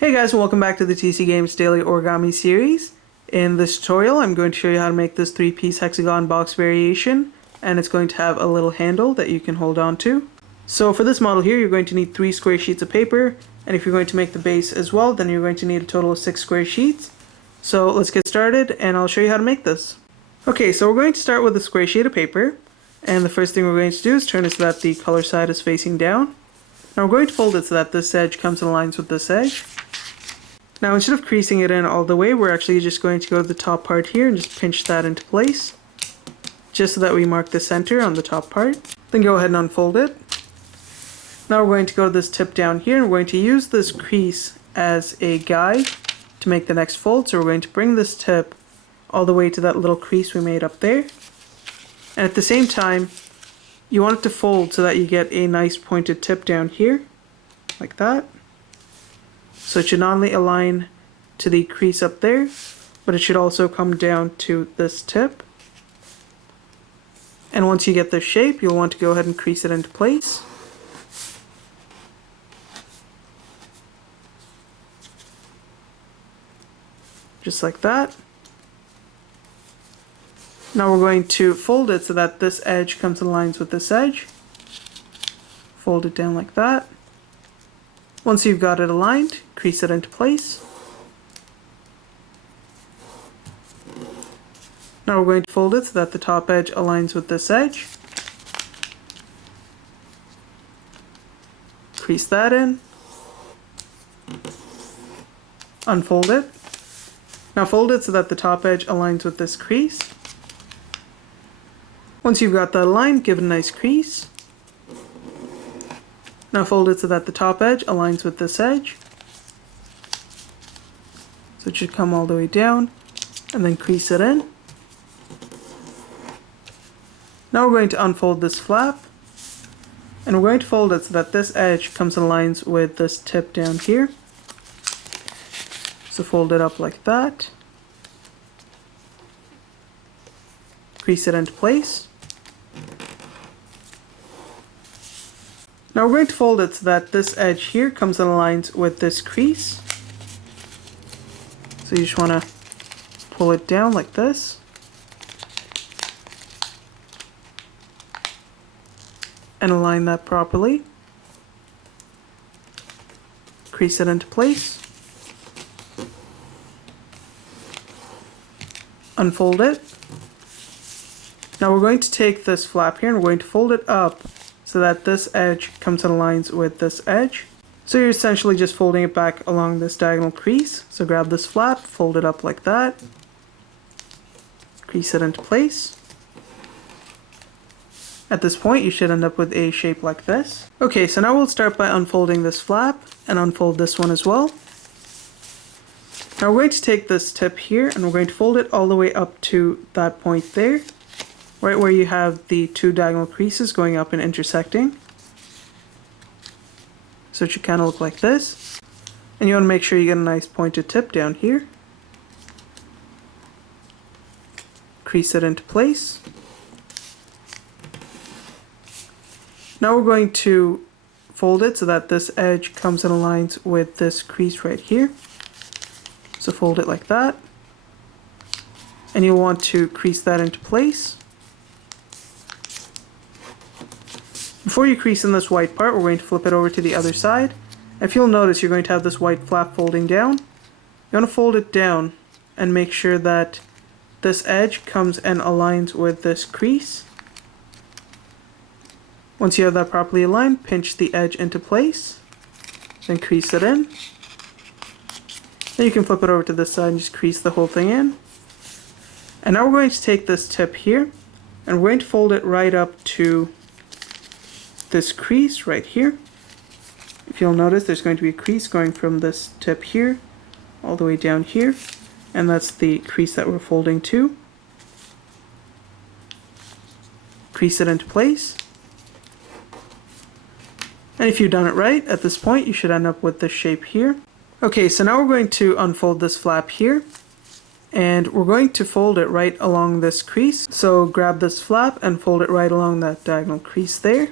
Hey guys, and welcome back to the TC Games Daily Origami series. In this tutorial, I'm going to show you how to make this 3-piece hexagon box variation, and it's going to have a little handle that you can hold on to. So for this model here, you're going to need 3 square sheets of paper, and if you're going to make the base as well, then you're going to need a total of 6 square sheets. So let's get started, and I'll show you how to make this. Okay, so we're going to start with a square sheet of paper, and the first thing we're going to do is turn it so that the color side is facing down. Now we're going to fold it so that this edge comes and aligns with this edge. Now instead of creasing it in all the way, we're actually just going to go to the top part here and just pinch that into place, just so that we mark the center on the top part. Then go ahead and unfold it. Now we're going to go to this tip down here, and we're going to use this crease as a guide to make the next fold. So we're going to bring this tip all the way to that little crease we made up there. And at the same time, you want it to fold so that you get a nice pointed tip down here, like that. So it should not only align to the crease up there, but it should also come down to this tip. And once you get this shape, you'll want to go ahead and crease it into place. Just like that. Now we're going to fold it so that this edge comes and aligns with this edge. Fold it down like that. Once you've got it aligned, crease it into place. Now we're going to fold it so that the top edge aligns with this edge. Crease that in. Unfold it. Now fold it so that the top edge aligns with this crease. Once you've got that aligned, give it a nice crease. Now fold it so that the top edge aligns with this edge. So it should come all the way down, and then crease it in. Now we're going to unfold this flap, and we're going to fold it so that this edge comes and aligns with this tip down here. So fold it up like that. Crease it into place. Now we're going to fold it so that this edge here comes and aligns with this crease. So you just want to pull it down like this. And align that properly. Crease it into place. Unfold it. Now we're going to take this flap here and we're going to fold it up so that this edge comes and aligns with this edge. So you're essentially just folding it back along this diagonal crease. So grab this flap, fold it up like that, crease it into place. At this point you should end up with a shape like this. Okay, so now we'll start by unfolding this flap and unfold this one as well. Now we're going to take this tip here and we're going to fold it all the way up to that point there, right where you have the 2 diagonal creases going up and intersecting. So it should kind of look like this. And you want to make sure you get a nice pointed tip down here. Crease it into place. Now we're going to fold it so that this edge comes and aligns with this crease right here. So fold it like that. And you'll want to crease that into place. Before you crease in this white part, we're going to flip it over to the other side. If you'll notice, you're going to have this white flap folding down. You want to fold it down and make sure that this edge comes and aligns with this crease. Once you have that properly aligned, pinch the edge into place, then crease it in. Then you can flip it over to this side and just crease the whole thing in. And now we're going to take this tip here, and we're going to fold it right up to this crease right here. If you'll notice, there's going to be a crease going from this tip here all the way down here, and that's the crease that we're folding to. Crease it into place. And if you've done it right, at this point you should end up with this shape here. Okay, so now we're going to unfold this flap here, and we're going to fold it right along this crease. So grab this flap and fold it right along that diagonal crease there.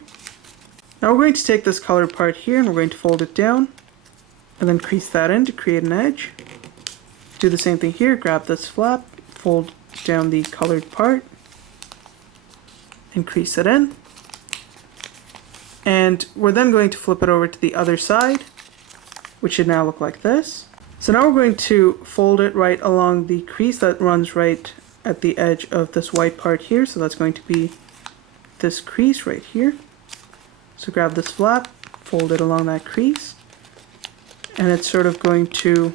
Now we're going to take this colored part here and we're going to fold it down and then crease that in to create an edge. Do the same thing here, grab this flap, fold down the colored part, and crease it in. And we're then going to flip it over to the other side, which should now look like this. So now we're going to fold it right along the crease that runs right at the edge of this white part here. So that's going to be this crease right here. So grab this flap, fold it along that crease, and it's sort of going to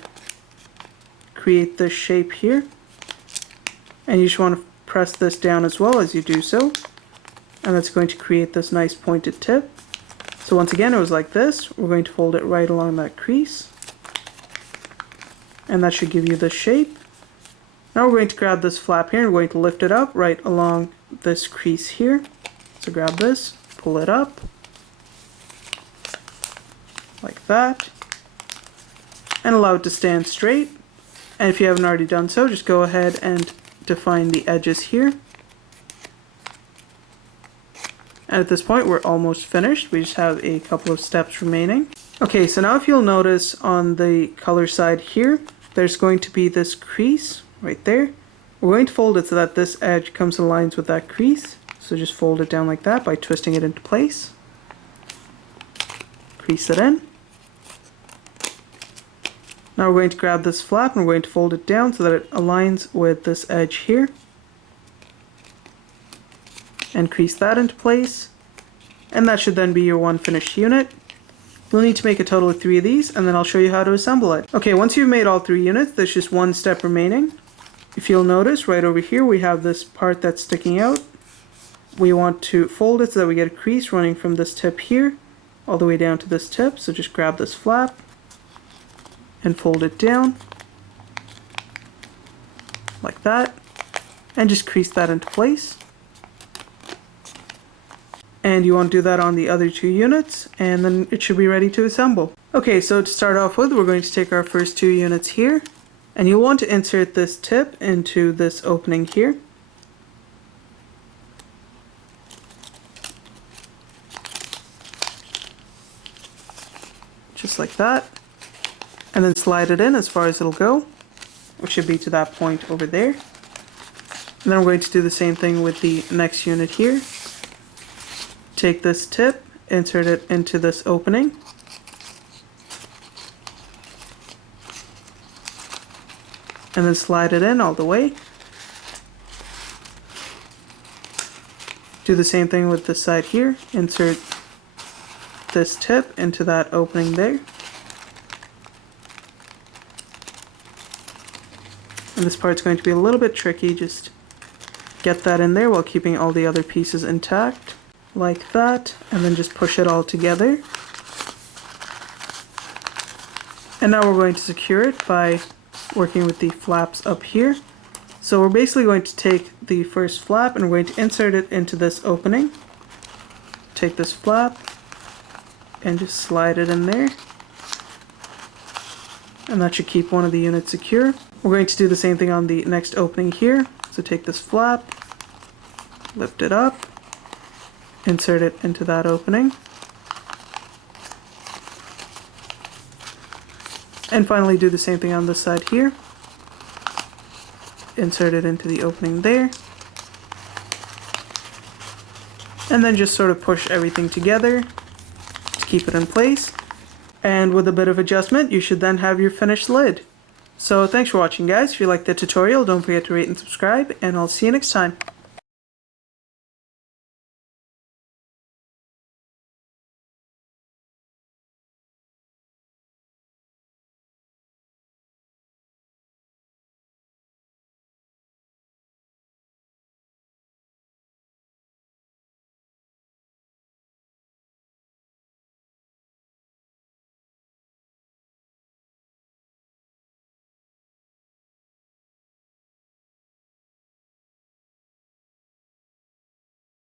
create this shape here. And you just want to press this down as well as you do so, and that's going to create this nice pointed tip. So once again, it was like this. We're going to fold it right along that crease, and that should give you this shape. Now we're going to grab this flap here and we're going to lift it up right along this crease here. So grab this, pull it up, like that, and allow it to stand straight. And if you haven't already done so, just go ahead and define the edges here. And at this point, we're almost finished. We just have a couple of steps remaining. Okay, so now if you'll notice on the color side here, there's going to be this crease right there. We're going to fold it so that this edge comes in lines with that crease. So just fold it down like that by twisting it into place. Crease it in. Now we're going to grab this flap and we're going to fold it down so that it aligns with this edge here. And crease that into place. And that should then be your one finished unit. You'll need to make a total of 3 of these, and then I'll show you how to assemble it. Okay, once you've made all 3 units, there's just one step remaining. If you'll notice, right over here we have this part that's sticking out. We want to fold it so that we get a crease running from this tip here all the way down to this tip. So just grab this flap and fold it down like that, and just crease that into place. And you want to do that on the other 2 units, and then it should be ready to assemble. Okay, so to start off with, we're going to take our first 2 units here, and you'll want to insert this tip into this opening here. Just like that. And then slide it in as far as it'll go, which should be to that point over there. And then we're going to do the same thing with the next unit here. Take this tip, insert it into this opening. And then slide it in all the way. Do the same thing with this side here. Insert this tip into that opening there. And this part's going to be a little bit tricky. Just get that in there while keeping all the other pieces intact. Like that, and then just push it all together. And now we're going to secure it by working with the flaps up here. So we're basically going to take the first flap and we're going to insert it into this opening. Take this flap and just slide it in there. And that should keep one of the units secure. We're going to do the same thing on the next opening here. So take this flap, lift it up, insert it into that opening. And finally do the same thing on this side here. Insert it into the opening there. And then just sort of push everything together to keep it in place. And with a bit of adjustment, you should then have your finished lid. So thanks for watching, guys. If you liked the tutorial, don't forget to rate and subscribe, and I'll see you next time.